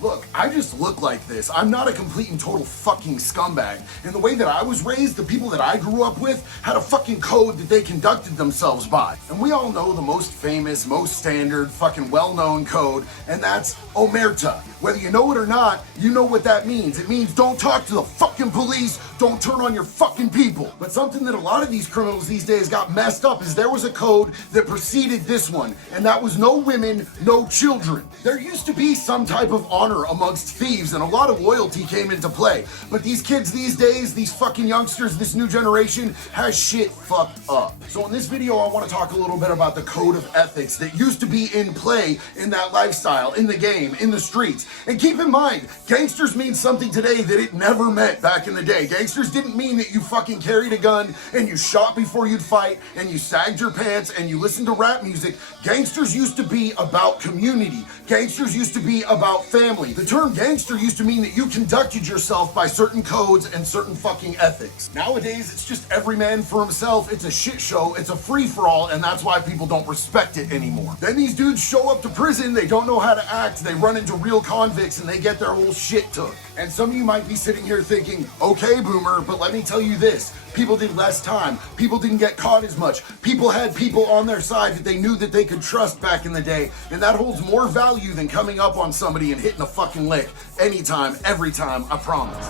Look, I just look like this. I'm not a complete and total fucking scumbag. And the way that I was raised, the people that I grew up with, had a fucking code that they conducted themselves by. And we all know the most famous, most standard, fucking well-known code, and that's Omerta. Whether you know it or not, you know what that means. It means don't talk to the fucking police, don't turn on your fucking people. But something that a lot of these criminals these days got messed up is there was a code that preceded this one, and that was no women, no children. There used to be some type of honor amongst thieves, and a lot of loyalty came into play. But these kids these days, these fucking youngsters, this new generation, has shit fucked up. So in this video, I want to talk a little bit about the code of ethics that used to be in play in that lifestyle, in the game, in the streets. And keep in mind, gangsters mean something today that it never meant back in the day. Gangsters didn't mean that you fucking carried a gun and you shot before you'd fight and you sagged your pants and you listened to rap music. Gangsters used to be about community. Gangsters used to be about family. The term gangster used to mean that you conducted yourself by certain codes and certain fucking ethics. Nowadays, it's just every man for himself. It's a shit show. It's a free-for-all, and that's why people don't respect it anymore. Then these dudes show up to prison. They don't know how to act. They run into real convicts, and they get their whole shit took. And some of you might be sitting here thinking, okay, boomer, but let me tell you this. People did less time. People didn't get caught as much. People had people on their side that they knew that they could trust back in the day. And that holds more value than coming up on somebody and hitting a fucking lick. Anytime, every time, I promise.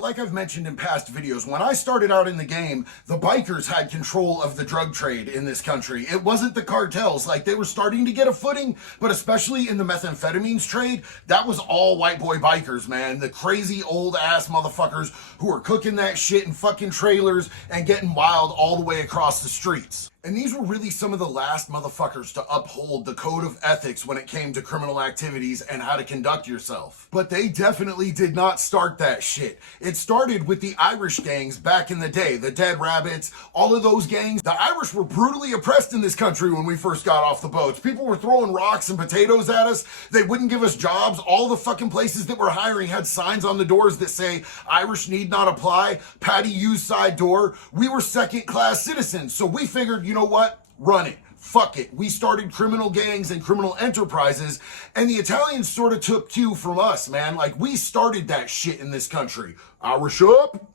Like I've mentioned in past videos, when I started out in the game, the bikers had control of the drug trade in this country. It wasn't the cartels. Like, they were starting to get a footing, but especially in the methamphetamines trade, that was all white boy bikers, man. The crazy old ass motherfuckers who were cooking that shit in fucking trailers and getting wild all the way across the streets. And these were really some of the last motherfuckers to uphold the code of ethics when it came to criminal activities and how to conduct yourself. But they definitely did not start that shit. It started with the Irish gangs back in the day, the Dead Rabbits, all of those gangs. The Irish were brutally oppressed in this country when we first got off the boats. People were throwing rocks and potatoes at us. They wouldn't give us jobs. All the fucking places that were hiring had signs on the doors that say, Irish need not apply, Paddy use side door. We were second-class citizens, so we figured, you know what? Run it. Fuck it. We started criminal gangs and criminal enterprises, and the Italians sort of took cue from us, man. Like, we started that shit in this country. Irish up.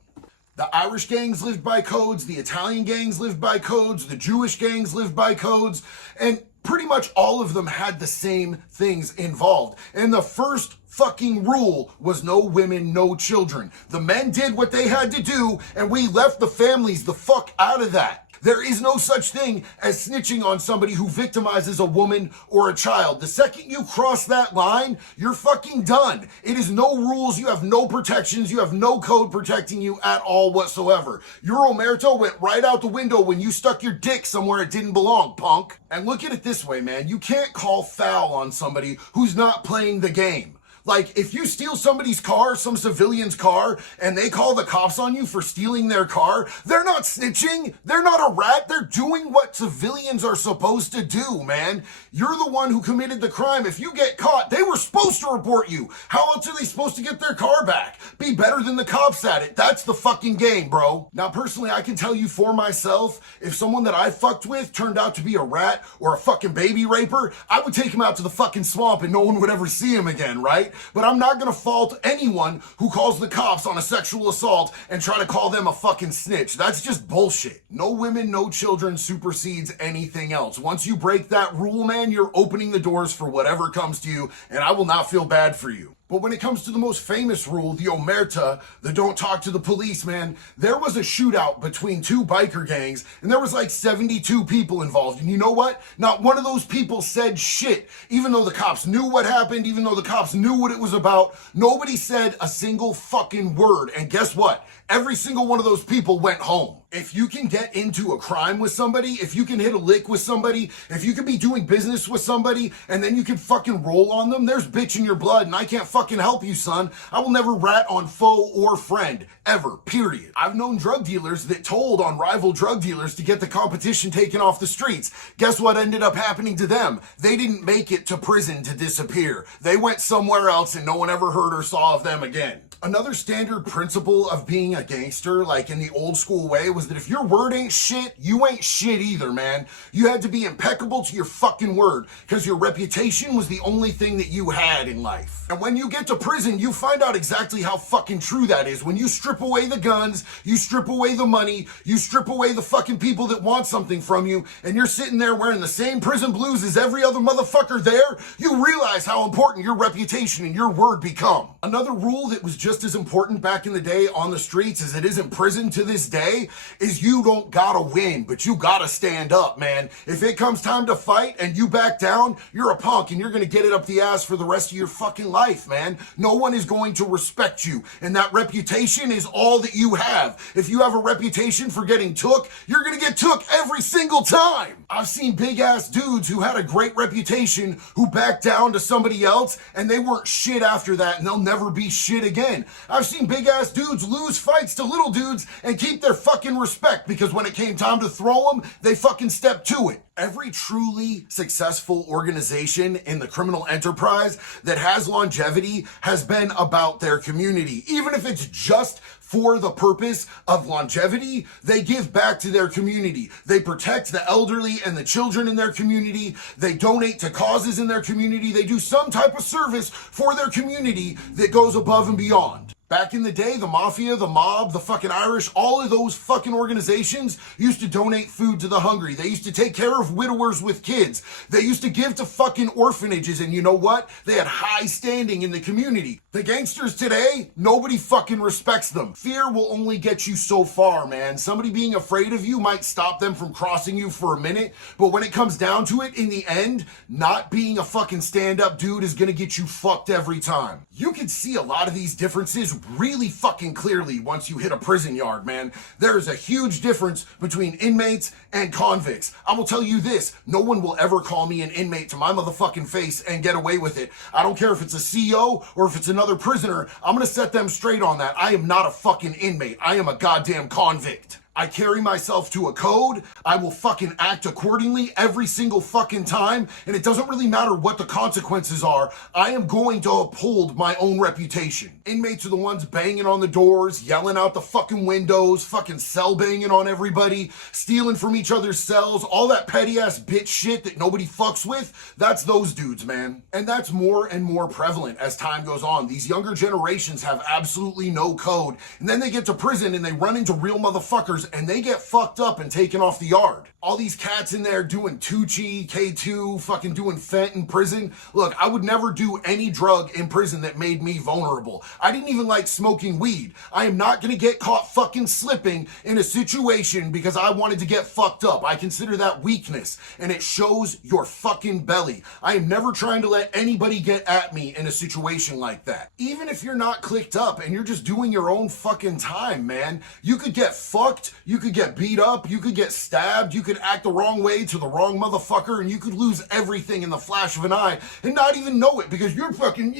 The Irish gangs lived by codes, the Italian gangs lived by codes, the Jewish gangs lived by codes, and pretty much all of them had the same things involved. And the first fucking rule was no women, no children. The men did what they had to do, and we left the families the fuck out of that. There is no such thing as snitching on somebody who victimizes a woman or a child. The second you cross that line, you're fucking done. It is no rules, you have no protections, you have no code protecting you at all whatsoever. Your Omerta went right out the window when you stuck your dick somewhere it didn't belong, punk. And look at it this way, man. You can't call foul on somebody who's not playing the game. Like, if you steal somebody's car, some civilian's car, and they call the cops on you for stealing their car, they're not snitching. They're not a rat. They're doing what civilians are supposed to do, man. You're the one who committed the crime. If you get caught, they were supposed to report you. How else are they supposed to get their car back? Be better than the cops at it. That's the fucking game, bro. Now, personally, I can tell you for myself, if someone that I fucked with turned out to be a rat or a fucking baby raper, I would take him out to the fucking swamp and no one would ever see him again, right? But I'm not gonna fault anyone who calls the cops on a sexual assault and try to call them a fucking snitch. That's just bullshit. No women, no children supersedes anything else. Once you break that rule, man, you're opening the doors for whatever comes to you, and I will not feel bad for you. But when it comes to the most famous rule, the Omerta, the don't talk to the police, man, there was a shootout between two biker gangs, and there was like 72 people involved. And you know what? Not one of those people said shit. Even though the cops knew what happened, even though the cops knew what it was about, nobody said a single fucking word. And guess what? Every single one of those people went home. If you can get into a crime with somebody, if you can hit a lick with somebody, if you can be doing business with somebody, and then you can fucking roll on them, there's bitch in your blood, and I can't fucking help you, son. I will never rat on foe or friend, ever, period. I've known drug dealers that told on rival drug dealers to get the competition taken off the streets. Guess what ended up happening to them? They didn't make it to prison to disappear. They went somewhere else and no one ever heard or saw of them again. Another standard principle of being being a gangster, like in the old school way, was that if your word ain't shit, you ain't shit either, man. You had to be impeccable to your fucking word, because your reputation was the only thing that you had in life. And when you get to prison, you find out exactly how fucking true that is. When you strip away the guns, you strip away the money, you strip away the fucking people that want something from you, and you're sitting there wearing the same prison blues as every other motherfucker there, you realize how important your reputation and your word become. Another rule that was just as important back in the day on the streets as it is in prison to this day is you don't gotta win, but you gotta stand up, man. If it comes time to fight and you back down, you're a punk and you're gonna get it up the ass for the rest of your fucking life, man. No one is going to respect you, and that reputation is all that you have. If you have a reputation for getting took, you're gonna get took every single time. I've seen big ass dudes who had a great reputation who backed down to somebody else and they weren't shit after that, and they'll never be shit again. I've seen big ass dudes lose fights to little dudes and keep their fucking respect because when it came time to throw them, they fucking stepped to it. Every truly successful organization in the criminal enterprise that has longevity has been about their community. Even if it's just for the purpose of longevity, they give back to their community. They protect the elderly and the children in their community. They donate to causes in their community. They do some type of service for their community that goes above and beyond. Back in the day, the mafia, the mob, the fucking Irish, all of those fucking organizations used to donate food to the hungry. They used to take care of widowers with kids. They used to give to fucking orphanages, and you know what? They had high standing in the community. The gangsters today, nobody fucking respects them. Fear will only get you so far, man. Somebody being afraid of you might stop them from crossing you for a minute, but when it comes down to it, in the end, not being a fucking stand-up dude is gonna get you fucked every time. You can see a lot of these differences really fucking clearly once you hit a prison yard, man. There is a huge difference between inmates and convicts. I will tell you this, no one will ever call me an inmate to my motherfucking face and get away with it. I don't care if it's a CO or if it's another prisoner, I'm gonna set them straight on that. I am not a fucking inmate. I am a goddamn convict. I carry myself to a code. I will fucking act accordingly every single fucking time, and it doesn't really matter what the consequences are. I am going to uphold my own reputation. Inmates are the ones banging on the doors, yelling out the fucking windows, fucking cell banging on everybody, stealing from each other's cells, all that petty ass bitch shit that nobody fucks with. That's those dudes, man. And that's more and more prevalent as time goes on. These younger generations have absolutely no code, and then they get to prison and they run into real motherfuckers and they get fucked up and taken off the yard. All these cats in there doing Tucci, K2, fucking doing Fent in prison. Look, I would never do any drug in prison that made me vulnerable. I didn't even like smoking weed. I am not gonna get caught fucking slipping in a situation because I wanted to get fucked up. I consider that weakness, and it shows your fucking belly. I am never trying to let anybody get at me in a situation like that. Even if you're not clicked up and you're just doing your own fucking time, man, you could get fucked, you could get beat up, you could get stabbed, you could act the wrong way to the wrong motherfucker, and you could lose everything in the flash of an eye and not even know it because you're fucking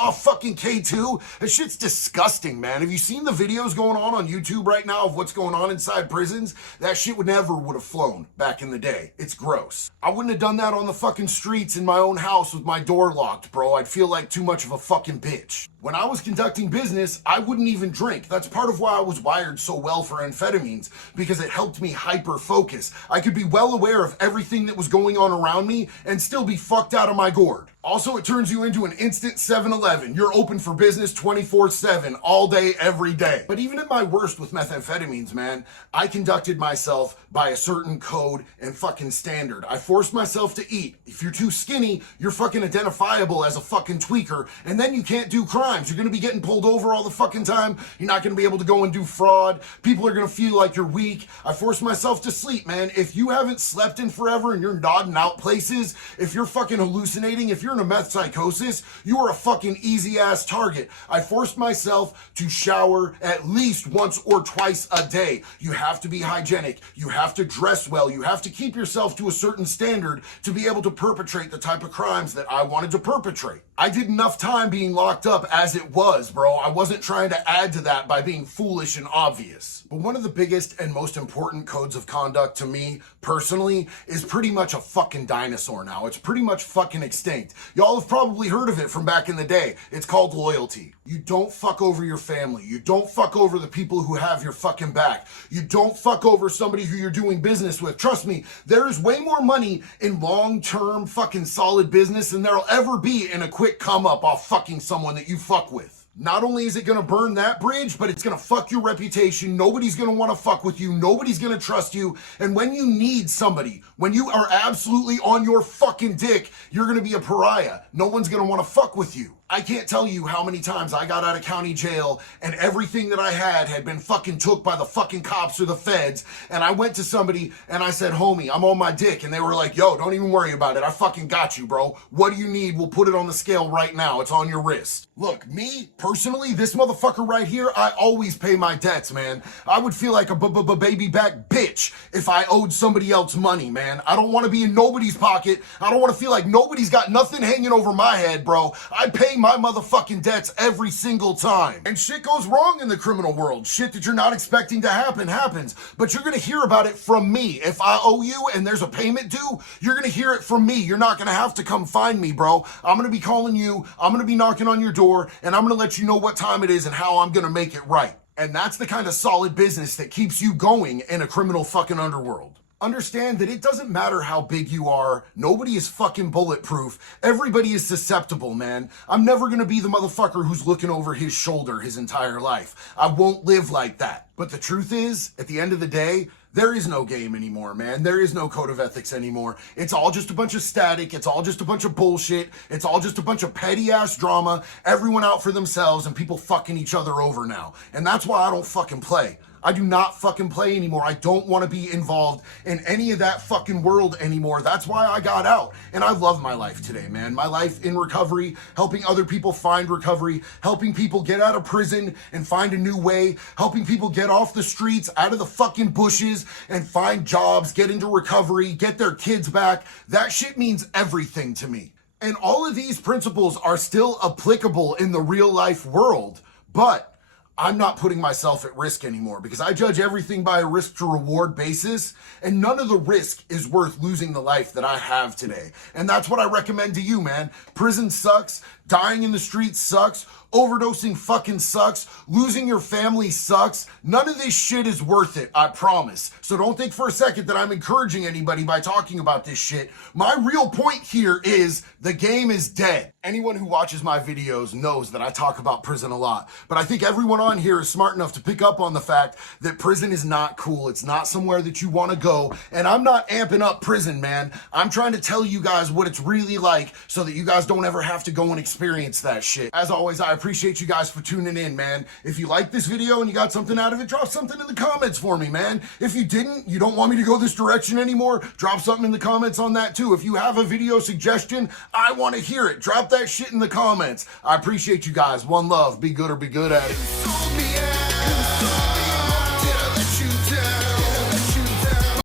off fucking K2. That shit's disgusting, man. Have you seen the videos going on YouTube right now of what's going on inside prisons? That shit would have flown back in the day. It's gross. I wouldn't have done that on the fucking streets in my own house with my door locked, bro. I'd feel like too much of a fucking bitch. When I was conducting business, I wouldn't even drink. That's part of why I was wired so well for amphetamines, because it helped me hyper focus. I could be well aware of everything that was going on around me and still be fucked out of my gourd. Also, it turns you into an instant 7-Eleven. You're open for business 24/7, all day, every day. But even at my worst with methamphetamines, man, I conducted myself by a certain code and fucking standard. I forced myself to eat. If you're too skinny, you're fucking identifiable as a fucking tweaker, and then you can't do crimes. You're gonna be getting pulled over all the fucking time. You're not gonna be able to go and do fraud. People are gonna feel like you're weak. I forced myself to sleep, man. If you haven't slept in forever and you're nodding out places, if you're fucking hallucinating, if you're in a meth psychosis, you are a fucking easy ass target. I forced myself to shower at least once or twice a day. You have to be hygienic. You have to dress well. You have to keep yourself to a certain standard to be able to perpetrate the type of crimes that I wanted to perpetrate. I did enough time being locked up as it was, bro. I wasn't trying to add to that by being foolish and obvious. But one of the biggest and most important codes of conduct to me, personally, is pretty much a fucking dinosaur now. It's pretty much fucking extinct. Y'all have probably heard of it from back in the day. It's called loyalty. You don't fuck over your family. You don't fuck over the people who have your fucking back. You don't fuck over somebody who you're doing business with. Trust me, there's way more money in long-term fucking solid business than there'll ever be in a quick come up off fucking someone that you fuck with. Not only is it gonna burn that bridge, but it's gonna fuck your reputation. Nobody's gonna wanna fuck with you. Nobody's gonna trust you. And when you need somebody, when you are absolutely on your fucking dick, you're gonna be a pariah. No one's gonna wanna fuck with you. I can't tell you how many times I got out of county jail and everything that I had been fucking took by the fucking cops or the feds. And I went to somebody and I said, homie, I'm on my dick. And they were like, yo, don't even worry about it. I fucking got you, bro. What do you need? We'll put it on the scale right now. It's on your wrist. Look, me, personally, this motherfucker right here, I always pay my debts, man. I would feel like a baby back bitch if I owed somebody else money, man. I don't want to be in nobody's pocket. I don't want to feel like nobody's got nothing hanging over my head, bro. I pay my motherfucking debts every single time. And shit goes wrong in the criminal world. Shit that you're not expecting to happen happens. But you're gonna hear about it from me. If I owe you and there's a payment due, you're gonna hear it from me. You're not gonna have to come find me, bro. I'm gonna be calling you, I'm gonna be knocking on your door, and I'm gonna let you know what time it is and how I'm gonna make it right. And that's the kind of solid business that keeps you going in a criminal fucking underworld. Understand that it doesn't matter how big you are. Nobody is fucking bulletproof. Everybody is susceptible, man. I'm never gonna be the motherfucker who's looking over his shoulder his entire life. I won't live like that. But the truth is, at the end of the day, there is no game anymore, man. There is no code of ethics anymore. It's all just a bunch of static. It's all just a bunch of bullshit. It's all just a bunch of petty ass drama. Everyone out for themselves and people fucking each other over now. And that's why I don't fucking play. I do not fucking play anymore. I don't want to be involved in any of that fucking world anymore. That's why I got out. And I love my life today, man. My life in recovery, helping other people find recovery, helping people get out of prison and find a new way, helping people get off the streets, out of the fucking bushes and find jobs, get into recovery, get their kids back. That shit means everything to me. And all of these principles are still applicable in the real life world, but I'm not putting myself at risk anymore because I judge everything by a risk to reward basis, and none of the risk is worth losing the life that I have today. And that's what I recommend to you, man. Prison sucks. Dying in the streets sucks. Overdosing fucking sucks. Losing your family sucks. None of this shit is worth it, I promise. So don't think for a second that I'm encouraging anybody by talking about this shit. My real point here is the game is dead. Anyone who watches my videos knows that I talk about prison a lot, but I think everyone on here is smart enough to pick up on the fact that prison is not cool. It's not somewhere that you want to go, and I'm not amping up prison, man. I'm trying to tell you guys what it's really like so that you guys don't ever have to go and experience that shit. As always, I appreciate you guys for tuning in, man. If you like this video and you got something out of it, drop something in the comments for me, man. If you didn't, you don't want me to go this direction anymore, drop something in the comments on that too. If you have a video suggestion, I want to hear it. Drop that shit in the comments. I appreciate you guys. One love. Be good or be good at it.